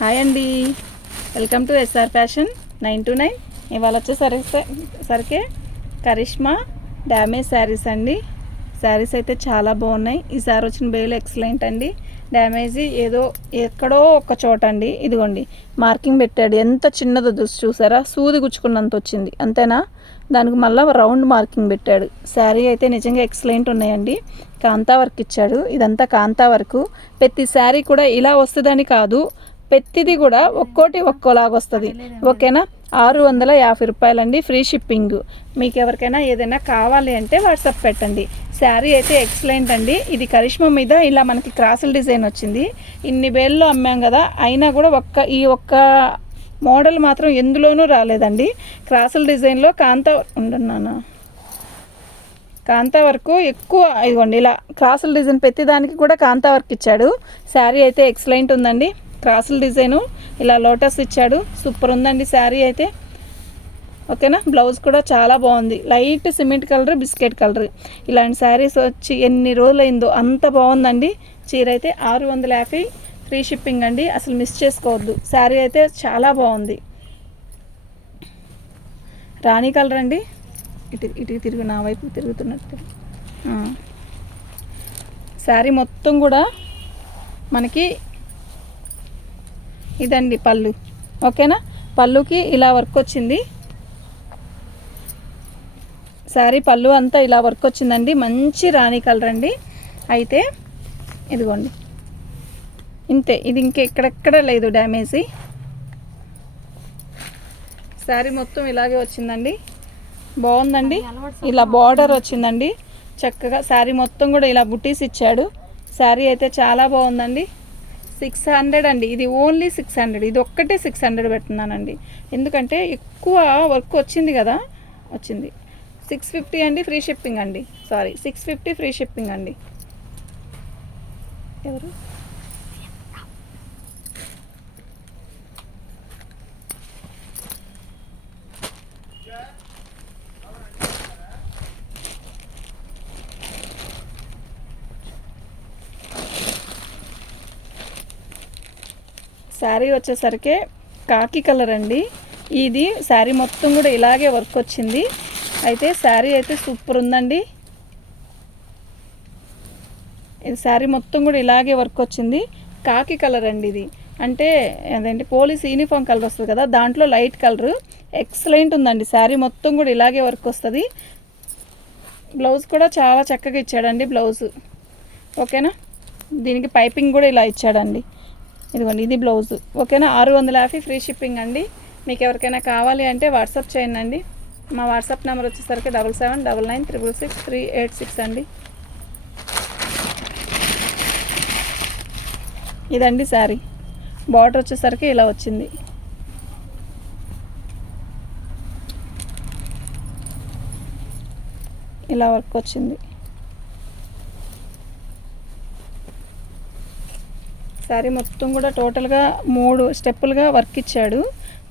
Hi అండి. Welcome to SR fashion nine two nine. ఇవాళ వచ్చేసరికి సరికే కరిష్మా డ్యామేజ్ శారీస్ అండి. శారీస్ అయితే చాలా బాగున్నాయి. ఈసారి వచ్చిన బేలు ఎక్సలెంట్ అండి. డ్యామేజ్ ఏదో ఎక్కడో ఒక చోట అండి. ఇదిగోండి మార్కింగ్ పెట్టాడు. ఎంత చిన్నదో దుస్తు చూసారా? సూది గుచ్చుకున్నంత వచ్చింది. అంతేనా? దానికి మళ్ళీ రౌండ్ మార్కింగ్ పెట్టాడు. శారీ అయితే నిజంగా ఎక్సలెంట్ ఉన్నాయండి. కాంతా వర్క్ ఇచ్చాడు. ఇదంతా కాంతా వర్క్. ప్రతి శారీ కూడా ఇలా వస్తుందని కాదు. ప్రతిది కూడా ఒక్కోటి ఒక్కోలాగా వస్తుంది. ఓకేనా? ఆరు వందల యాభై రూపాయలండి ఫ్రీ షిప్పింగ్. మీకు ఎవరికైనా ఏదైనా కావాలి అంటే వాట్సాప్ పెట్టండి. శారీ అయితే ఎక్సలెంట్ అండి. ఇది కరిష్మా మీద ఇలా మనకి క్రాసుల డిజైన్ వచ్చింది. ఇన్ని వేల్లో అమ్మాం కదా అయినా కూడా ఒక్క ఈ ఒక్క మోడల్ మాత్రం ఎందులోనూ రాలేదండి. క్రాసుల డిజైన్లో కాంతా ఉండున్నాను? కాంతా వర్క్ ఎక్కువ ఇదిగోండి ఇలా క్రాసుల డిజైన్ పెట్టి దానికి కూడా కాంతా వర్క్ ఇచ్చాడు శారీ అయితే ఎక్సలెంట్ ఉందండి. క్రాసుల డిజైను. ఇలా లోటస్ ఇచ్చాడు. సూపర్ ఉందండి శారీ అయితే. ఓకేనా? బ్లౌజ్ కూడా చాలా బాగుంది. Light cement colour biscuit colour. ఇలాంటి శారీస్ వచ్చి ఎన్ని రోజులైందో అంత బాగుందండి. చీర అయితే ఆరు వందల యాభై. ఫ్రీ షిప్పింగ్ అండి. అసలు మిస్ చేసుకోవద్దు. శారీ అయితే చాలా బాగుంది. రాణి కలర్ అండి. ఇటు ఇటు తిరుగు. నా వైపు తిరుగుతున్నట్టు. శారీ మొత్తం కూడా మనకి ఇదండి పళ్ళు. ఓకేనా? పళ్ళుకి ఇలా వర్క్ వచ్చింది. శారీ పళ్ళు అంతా ఇలా వర్క్ వచ్చిందండి. మంచి రాణి కలర్ అండి. అయితే ఇదిగోండి. ఇంతే ఇది ఇంకెక్కడెక్కడ లేదు డ్యామేజీ. శారీ మొత్తం ఇలాగే వచ్చిందండి. బాగుందండి. ఇలా బార్డర్ వచ్చిందండి. చక్కగా శారీ మొత్తం కూడా ఇలా బుటీస్ ఇచ్చాడు. శారీ అయితే చాలా బాగుందండి. సిక్స్ హండ్రెడ్ అండి. ఇది ఓన్లీ సిక్స్ హండ్రెడ్. ఇది ఒక్కటే సిక్స్ హండ్రెడ్ పెడుతున్నానండి ఎందుకంటే ఎక్కువ వర్క్ వచ్చింది కదా? వచ్చింది. సిక్స్ ఫిఫ్టీ అండి ఫ్రీ షిప్పింగ్ అండి. Sorry six fifty free shipping అండి. ఎవరు? శారీ వచ్చేసరికి కాకి కలర్ అండి. ఇది శారీ మొత్తం కూడా ఇలాగే వర్క్ వచ్చింది. అయితే శారీ అయితే సూపర్ ఉందండి. ఇది శారీ మొత్తం కూడా ఇలాగే వర్క్ వచ్చింది. కాకి కలర్ అండి ఇది. అంటే అదేంటి పోలీస్ యూనిఫామ్ కలర్ వస్తుంది కదా దాంట్లో లైట్ కలర్. ఎక్సలెంట్ ఉందండి. శారీ మొత్తం కూడా ఇలాగే వర్క్ వస్తుంది. బ్లౌజ్ కూడా చాలా చక్కగా ఇచ్చాడండి బ్లౌజ్. ఓకేనా? దీనికి పైపింగ్ కూడా ఇలా ఇచ్చాడండి. ఇదిగోండి ఇది బ్లౌజ్. ఓకేనా? ఆరు వందల యాభై ఫ్రీ షిప్పింగ్ అండి. మీకు ఎవరికైనా కావాలి అంటే వాట్సాప్ చేయండి అండి. మా వాట్సాప్ నెంబర్ వచ్చేసరికి double seven double nine triple six three eight six అండి. ఇదండి శారీ. బార్డర్ వచ్చేసరికి ఇలా వచ్చింది. ఇలా వర్క్ వచ్చింది. శారీ మొత్తం కూడా టోటల్గా మూడు స్టెప్పులుగా వర్క్ ఇచ్చాడు.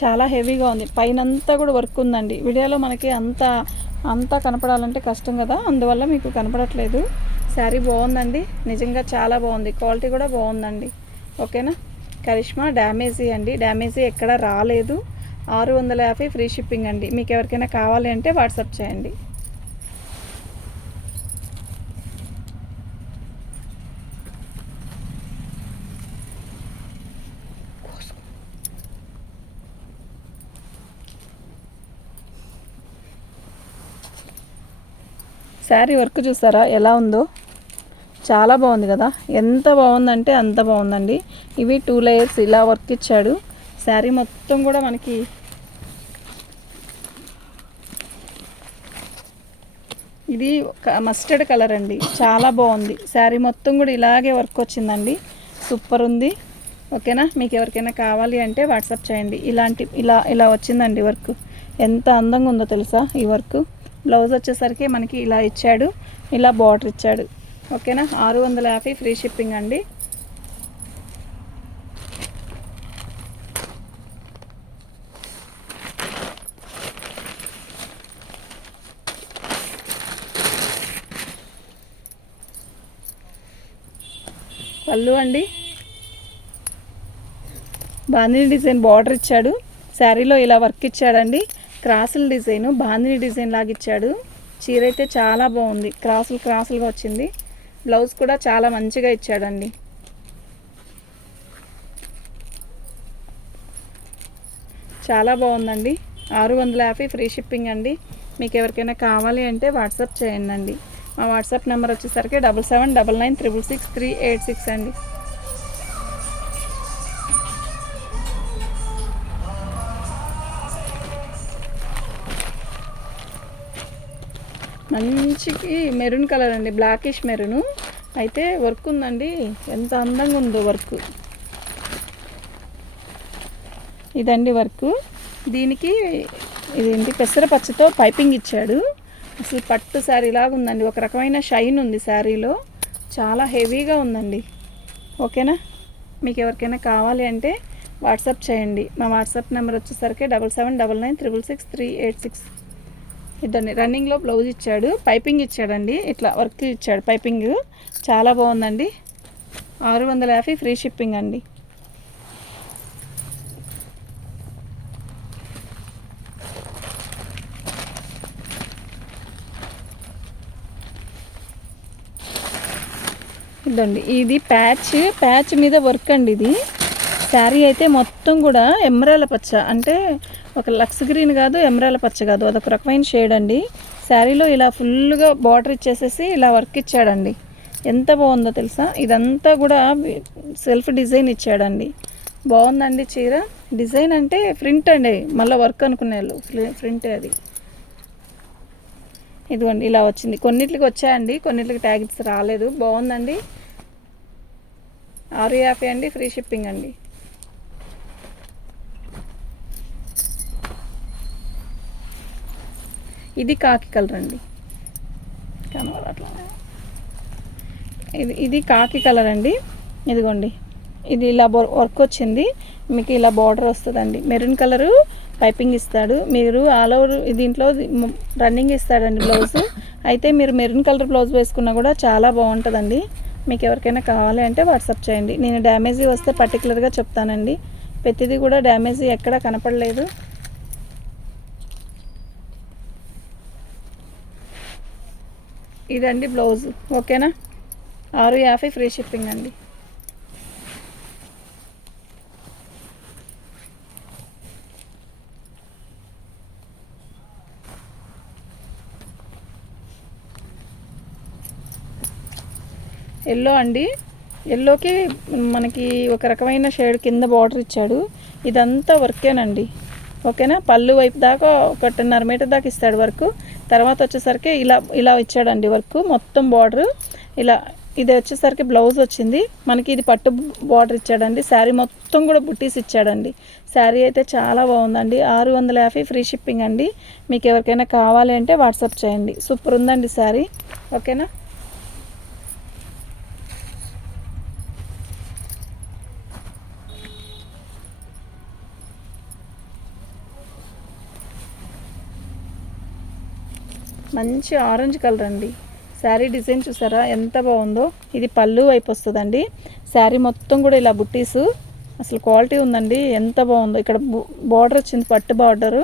చాలా హెవీగా ఉంది. పైనంతా కూడా వర్క్ ఉందండి. వీడియోలో మనకి అంత అంతా కనపడాలంటే కష్టం కదా. అందువల్ల మీకు కనపడట్లేదు. శారీ బాగుందండి. నిజంగా చాలా బాగుంది. క్వాలిటీ కూడా బాగుందండి. ఓకేనా? కరిష్మా డ్యామేజీ అండి. డ్యామేజీ ఎక్కడ రాలేదు. ఆరు వందల యాభై ఫ్రీ షిప్పింగ్ అండి. మీకు ఎవరికైనా కావాలి అంటే వాట్సాప్ చేయండి. శారీ వర్క్ చూసారా? ఎలా ఉందో? చాలా బాగుంది కదా? ఎంత బాగుందంటే అంత బాగుందండి. ఇవి టూ లేయర్స్ ఇలా వర్క్ ఇచ్చాడు. శారీ మొత్తం కూడా మనకి ఇది మస్టర్డ్ కలర్ అండి. చాలా బాగుంది. శారీ మొత్తం కూడా ఇలాగే వర్క్ వచ్చిందండి. సూపర్ ఉంది. ఓకేనా? మీకు ఎవరికైనా కావాలి అంటే వాట్సాప్ చేయండి. ఇలాంటి ఇలా ఇలా వచ్చిందండి వర్క్. ఎంత అందంగా ఉందో తెలుసా ఈ వర్క్? బ్లౌజ్ వచ్చేసరికి మనకి ఇలా ఇచ్చాడు ఇలా బార్డర్ ఇచ్చాడు. ఓకేనా? ఆరు వందల యాభై ఫ్రీ షిప్పింగ్ అండి. పళ్ళు అండి. బాంధిని డిజైన్ బార్డర్ ఇచ్చాడు. శారీలో ఇలా వర్క్ ఇచ్చాడండి. క్రాసుల డిజైన్ బాందిని డిజైన్ లాగా ఇచ్చాడు. చీర అయితే చాలా బాగుంది. క్రాసులు క్రాసులుగా వచ్చింది. బ్లౌజ్ కూడా చాలా మంచిగా ఇచ్చాడండి. చాలా బాగుందండి. ఆరు వందల యాభై ఫ్రీ షిప్పింగ్ అండి. మీకు ఎవరికైనా కావాలి అంటే వాట్సాప్ చేయండి అండి. మా వాట్సాప్ నెంబర్ వచ్చేసరికి double seven double nine triple six three eight six అండి. మంచికి మెరూన్ కలర్ అండి బ్లాకిష్ మెరూన్. అయితే వర్క్ ఉందండి ఎంత అందంగా ఉందో వర్క్ ఇదండి వర్క్ దీనికి ఇదేంటి పెసర పచ్చతో పైపింగ్ ఇచ్చాడు. అసలు పట్టు శారీ లాగా ఉందండి ఒక రకమైన షైన్ ఉంది శారీలో చాలా హెవీగా ఉందండి. ఓకేనా? మీకు ఎవరికైనా కావాలి అంటే వాట్సాప్ చేయండి. మా వాట్సాప్ నెంబర్ వచ్చేసరికి double seven double nine triple six three eight six ఇద్దరిని రన్నింగ్లో బ్లౌజ్ ఇచ్చాడు పైపింగ్ ఇచ్చాడండి. ఇట్లా వర్క్ ఇచ్చాడు పైపింగ్. చాలా బాగుందండి. ఆరు వందల యాభై ఫ్రీ షిప్పింగ్ అండి. ఇదండి ఇది ప్యాచ్. ప్యాచ్ మీద వర్క్ అండి ఇది. శారీ అయితే మొత్తం కూడా ఎమరాల పచ్చ. అంటే ఒక లక్స్ గ్రీన్ కాదు ఎమరాల పచ్చ కాదు. అదొక రకమైన షేడ్ అండి. శారీలో ఇలా ఫుల్గా బార్డర్ ఇచ్చేసేసి ఇలా వర్క్ ఇచ్చాడండి. ఎంత బాగుందో తెలుసా? ఇదంతా కూడా సెల్ఫ్ డిజైన్ ఇచ్చాడండి. బాగుందండి చీర. డిజైన్ అంటే ప్రింట్ అండి. మళ్ళీ వర్క్ అనుకునే వాళ్ళు. ప్రింట్ అది. ఇదిగోండి ఇలా వచ్చింది. కొన్నిట్లకి వచ్చాయండి. కొన్నిట్లకి ట్యాగ్స్ రాలేదు. బాగుందండి. ఆరు యాభై అండి ఫ్రీ షిప్పింగ్ అండి. ఇది కాకి కలర్ అండి. కనబడట్లా. ఇది ఇది కాకి కలర్ అండి. ఇదిగోండి. ఇది ఇలా వర్క్ వచ్చింది. మీకు ఇలా బార్డర్ వస్తుందండి. మెరూన్ కలరు పైపింగ్ ఇస్తాడు. మీరు ఆల్ ఓవర్ దీంట్లో రన్నింగ్ ఇస్తాడండి బ్లౌజ్. అయితే మీరు మెరూన్ కలర్ బ్లౌజ్ వేసుకున్నా కూడా చాలా బాగుంటుందండి. మీకు ఎవరికైనా కావాలి అంటే వాట్సాప్ చేయండి. నేను డ్యామేజీ వస్తే పర్టికులర్గా చెప్తానండి. ప్రతిదీ కూడా డ్యామేజీ ఎక్కడా కనపడలేదు. ఇదండి బ్లౌజ్. ఓకేనా? ఆరు యాభై ఫ్రీ షిప్పింగ్ అండి. ఎల్లో అండి. ఎల్లోకి మనకి ఒక రకమైన షేడ్ కింద బార్డర్ ఇచ్చాడు. ఇదంతా వర్కేనండి. ఓకేనా? పళ్ళు వైపు దాకా ఒకటిన్నర మీటర్ దాకా ఇస్తాడు వర్క్. తర్వాత వచ్చేసరికి ఇలా ఇలా ఇచ్చాడండి వర్క్. మొత్తం బార్డర్ ఇలా ఇది వచ్చేసరికి బ్లౌజ్ వచ్చింది. మనకి ఇది పట్టు బార్డర్ ఇచ్చాడండి. శారీ మొత్తం కూడా బుట్టీస్ ఇచ్చాడండి. శారీ అయితే చాలా బాగుందండి. ఆరు వందల యాభై ఫ్రీ షిప్పింగ్ అండి. మీకు ఎవరికైనా కావాలి అంటే వాట్సాప్ చేయండి. సూపర్ ఉందండి శారీ. ఓకేనా? మంచి ఆరెంజ్ కలర్ అండి. శారీ డిజైన్ చూసారా? ఎంత బాగుందో. ఇది పళ్ళు వైపు వస్తుందండి. శారీ మొత్తం కూడా ఇలా బుట్టీసు అసలు క్వాలిటీ ఉందండి. ఎంత బాగుందో. ఇక్కడ బార్డర్ వచ్చింది పట్టు బార్డరు.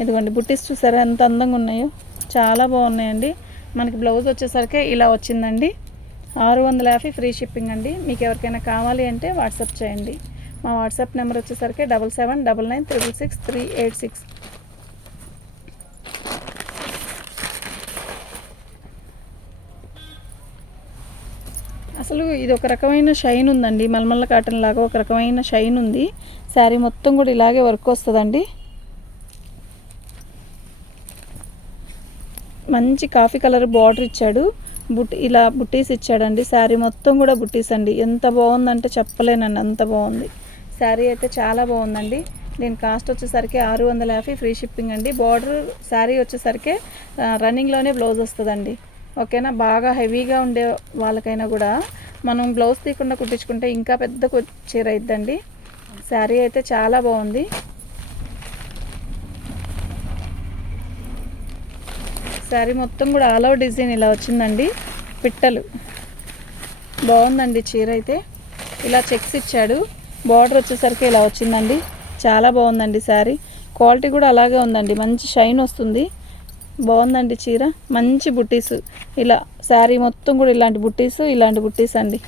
ఇదిగోండి బుట్టీస్ చూసారా? ఎంత అందంగా ఉన్నాయో. చాలా బాగున్నాయండి. మనకి బ్లౌజ్ వచ్చేసరికి ఇలా వచ్చిందండి. ఆరు వందల యాభై ఫ్రీ షిప్పింగ్ అండి. మీకు ఎవరికైనా కావాలి అంటే వాట్సాప్ చేయండి. మా వాట్సాప్ నెంబర్ వచ్చేసరికి double seven double nine triple six three eight six. అసలు ఇది ఒక రకమైన షైన్ ఉందండి. మల్మల్ల కాటన్ లాగా ఒక రకమైన షైన్ ఉంది. శారీ మొత్తం కూడా ఇలాగే వర్క్ వస్తుందండి. మంచి కాఫీ కలర్ బార్డర్ ఇచ్చాడు. బుట్ ఇలా బుట్టీస్ ఇచ్చాడండి. శారీ మొత్తం కూడా బుట్టీస్ అండి. ఎంత బాగుందంటే చెప్పలేనండి. అంత బాగుంది. శారీ అయితే చాలా బాగుందండి. దీని కాస్ట్ వచ్చేసరికి ఆరు వందల యాభై ఫ్రీ షిప్పింగ్ అండి. బార్డర్ శారీ వచ్చేసరికి రన్నింగ్లోనే బ్లౌజ్ వస్తుందండి. ఓకేనా? బాగా హెవీగా ఉండే వాళ్ళకైనా కూడా మనం బ్లౌజ్ తీయకుండా కుట్టించుకుంటే ఇంకా పెద్ద చీర అయిద్దండి. శారీ అయితే చాలా బాగుంది. శారీ మొత్తం కూడా ఆల్ ఓవర్ డిజైన్ ఇలా వచ్చిందండి. పిట్టలు. బాగుందండి చీర అయితే. ఇలా చెక్స్ ఇచ్చాడు. బార్డర్ వచ్చేసరికి ఇలా వచ్చిందండి. చాలా బాగుందండి శారీ క్వాలిటీ కూడా అలాగే ఉందండి. మంచి షైన్ వస్తుంది. బాగుందండి చీర. మంచి బుట్టీస్ ఇలా శారీ మొత్తం కూడా ఇలాంటి బుట్టీస్ ఇలాంటి బుట్టీస్ అండి.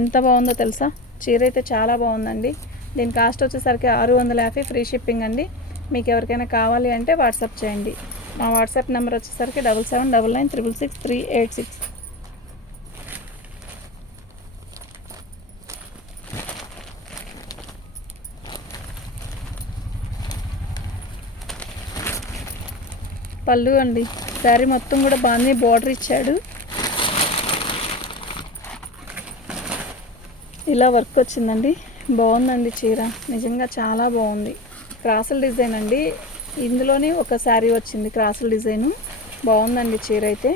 ఎంత బాగుందో తెలుసా? చీర అయితే చాలా బాగుందండి. దీని కాస్ట్ వచ్చేసరికి ఆరు వందల యాభై ఫ్రీ షిప్పింగ్ అండి. మీకు ఎవరికైనా కావాలి అంటే వాట్సాప్ చేయండి. మా వాట్సాప్ నెంబర్ వచ్చేసరికి double seven double nine triple six three eight six. పళ్ళు అండి. శారీ మొత్తం కూడా బాగానే బార్డర్ ఇచ్చాడు. ఇలా వర్క్ వచ్చిందండి. బాగుందండి చీర. నిజంగా చాలా బాగుంది. క్రాసుల డిజైన్ అండి. ఇందులోనే ఒక శారీ వచ్చింది క్రాసుల డిజైను. బాగుందండి చీర అయితే.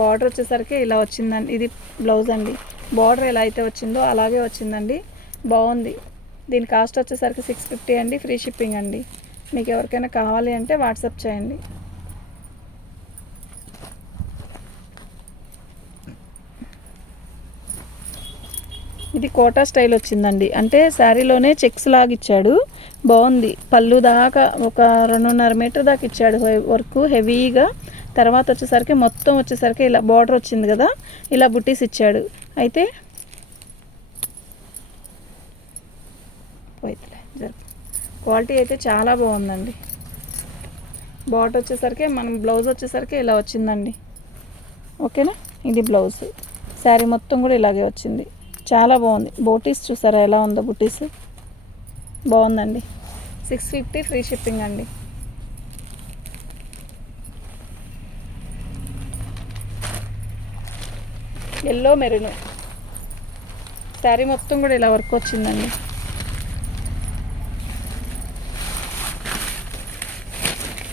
బార్డర్ వచ్చేసరికి ఇలా వచ్చిందండి. ఇది బ్లౌజ్ అండి. బార్డర్ ఎలా అయితే వచ్చిందో అలాగే వచ్చిందండి. బాగుంది. దీని కాస్ట్ వచ్చేసరికి సిక్స్ ఫిఫ్టీ అండి. ఫ్రీ షిప్పింగ్ అండి. మీకు ఎవరికైనా కావాలి అంటే వాట్సాప్ చేయండి. ఇది కోటా స్టైల్ వచ్చిందండి. అంటే శారీలోనే చెక్స్ లాగా ఇచ్చాడు. బాగుంది. పళ్ళు దాకా ఒక రెండున్నర మీటర్ దాకా ఇచ్చాడు వర్క్ హెవీగా. తర్వాత వచ్చేసరికి మొత్తం వచ్చేసరికి ఇలా బార్డర్ వచ్చింది కదా ఇలా బుట్టీస్ ఇచ్చాడు. అయితే క్వాలిటీ అయితే చాలా బాగుందండి. బార్డర్ వచ్చేసరికి మనం బ్లౌజ్ వచ్చేసరికి ఇలా వచ్చిందండి. ఓకేనా? ఇది బ్లౌజ్. శారీ మొత్తం కూడా ఇలాగే వచ్చింది. చాలా బాగుంది. బోటీస్ చూసారా? ఎలా ఉందో బుటీస్? బాగుందండి. సిక్స్ ఫిఫ్టీ ఫ్రీ షిప్పింగ్ అండి. Yellow maroon. శారీ మొత్తం కూడా ఇలా వర్క్ వచ్చిందండి.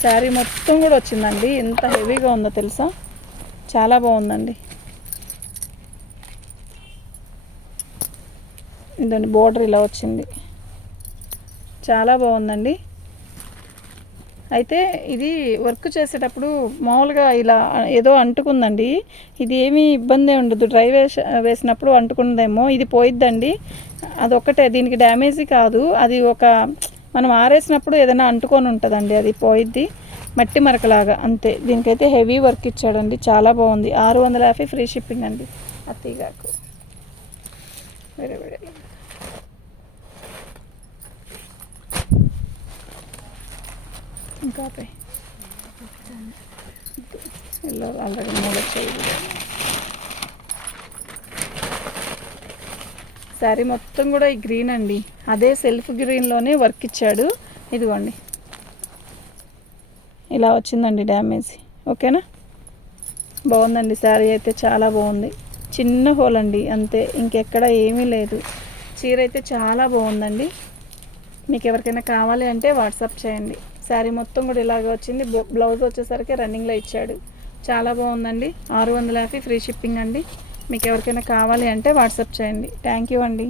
శారీ మొత్తం కూడా వచ్చిందండి. ఎంత హెవీగా ఉందో తెలుసా? చాలా బాగుందండి. ఇదండి బోర్డర్ ఇలా వచ్చింది. చాలా బాగుందండి. అయితే ఇది వర్క్ చేసేటప్పుడు మామూలుగా ఇలా ఏదో అంటుకుందండి. ఇది ఏమీ ఇబ్బంది ఉండదు. డ్రై వేస వేసినప్పుడు అంటుకుందేమో ఇది పోయిద్దండి. అదొక్కటే దీనికి డ్యామేజ్ కాదు. అది ఒక మనం ఆరేసినప్పుడు ఏదైనా అంటుకొని ఉంటుందండి అది పోయిద్ది. మట్టి మరకలాగా అంతే. దీనికైతే హెవీ వర్క్ ఇచ్చాడండి. చాలా బాగుంది. ఆరు వందల యాభై ఫ్రీ షిప్పింగ్ అండి. అతిగాకు వేరే వేరే. ఇంకా ఆల్రెడీ మూడు వచ్చాయి శారీ మొత్తం కూడా ఈ గ్రీన్ అండి. అదే సెల్ఫ్ గ్రీన్లోనే వర్క్ ఇచ్చాడు. ఇదిగోండి. ఇలా వచ్చిందండి డ్యామేజ్. ఓకేనా? బాగుందండి. శారీ అయితే చాలా బాగుంది. చిన్న హోల్ అండి. అంతే. ఇంకెక్కడ ఏమీ లేదు. చీర అయితే చాలా బాగుందండి. మీకు ఎవరికైనా కావాలి అంటే వాట్సాప్ చేయండి. శారీ మొత్తం కూడా ఇలాగ వచ్చింది. బ్లౌజ్ వచ్చేసరికి రన్నింగ్లో ఇచ్చాడు. చాలా బాగుందండి. ఆరు వందల యాభై ఫ్రీ షిప్పింగ్ అండి. మీకు ఎవరికైనా కావాలి అంటే వాట్సాప్ చేయండి. థ్యాంక్ యూ అండి.